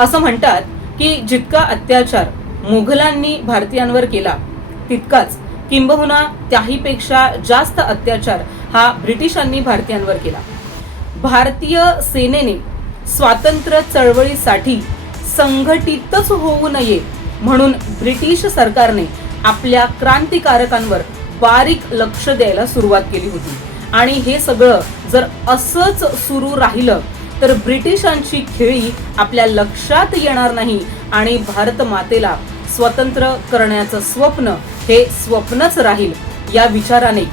असं म्हणतात की जितका अत्याचार मुघलांनी भारतीयांवर केला तितकाच किंबहुना त्याहीपेक्षा जास्त अत्याचार हा ब्रिटिशांनी भारतीयांवर केला. भारतीय सेनेने स्वातंत्र्य चळवळीसाठी संघटितच होऊ नये म्हणून ब्रिटिश सरकारने आपल्या क्रांतिकारकांवर बारीक लक्ष द्यायला सुरुवात केली होती. आणि हे सगळं जर असंच सुरू राहिलं तर ब्रिटिशांची खेळी आपल्या लक्षात येणार नाही आणि भारत मातेला स्वतंत्र करण्याचं स्वप्न हे स्वप्नच राहील. या विचाराने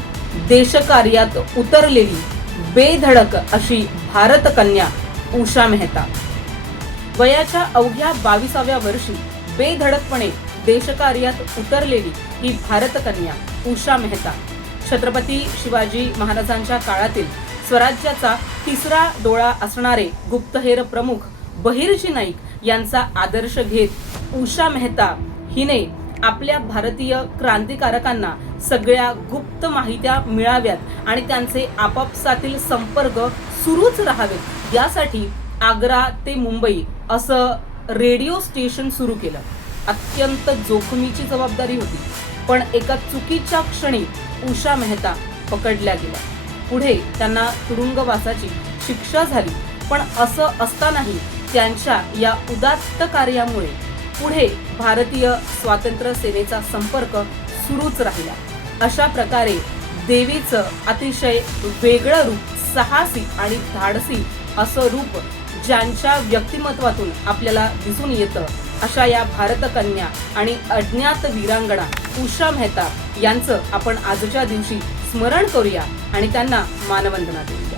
देशकार्यात उतरलेली बेधडक अशी भारत कन्या उषा मेहता. वयाच्या अवघ्या बावीसाव्या वर्षी बेधडकपणे देशकार्यात उतरलेली ही भारत कन्या उषा मेहता. छत्रपती शिवाजी महाराजांच्या काळातील स्वराज्याचा तिसरा डोळा असणारे गुप्तहेर प्रमुख बहिर्जी नाईक यांचा आदर्श घेत उषा मेहता हिने आपल्या भारतीय क्रांतिकारकांना सगळ्या गुप्त माहित्या मिळाव्यात आणि त्यांचे आपापसातील संपर्क सुरूच राहावेत. यासाठी आग्रा ते मुंबई असं रेडिओ स्टेशन सुरू केलं. अत्यंत जोखमीची जबाबदारी होती. पण एका चुकीच्या क्षणी उषा मेहता पकडल्या गेल्या. पुढे त्यांना तुरुंगवासाची शिक्षा झाली. पण असं असतानाही त्यांच्या या उदात्त कार्यामुळे पुढे भारतीय स्वातंत्र्य सेनेचा संपर्क सुरूच राहिला. अशा प्रकारे देवीचं अतिशय वेगळं रूप साहसी आणि धाडसी असं रूप ज्यांच्या व्यक्तिमत्वातून आपल्याला दिसून येतं अशा या भारतकन्या आणि अज्ञात वीरांगणा उषा मेहता यांचं आपण आजच्या दिवशी स्मरण करूया आणि त्यांना मानवंदना देऊ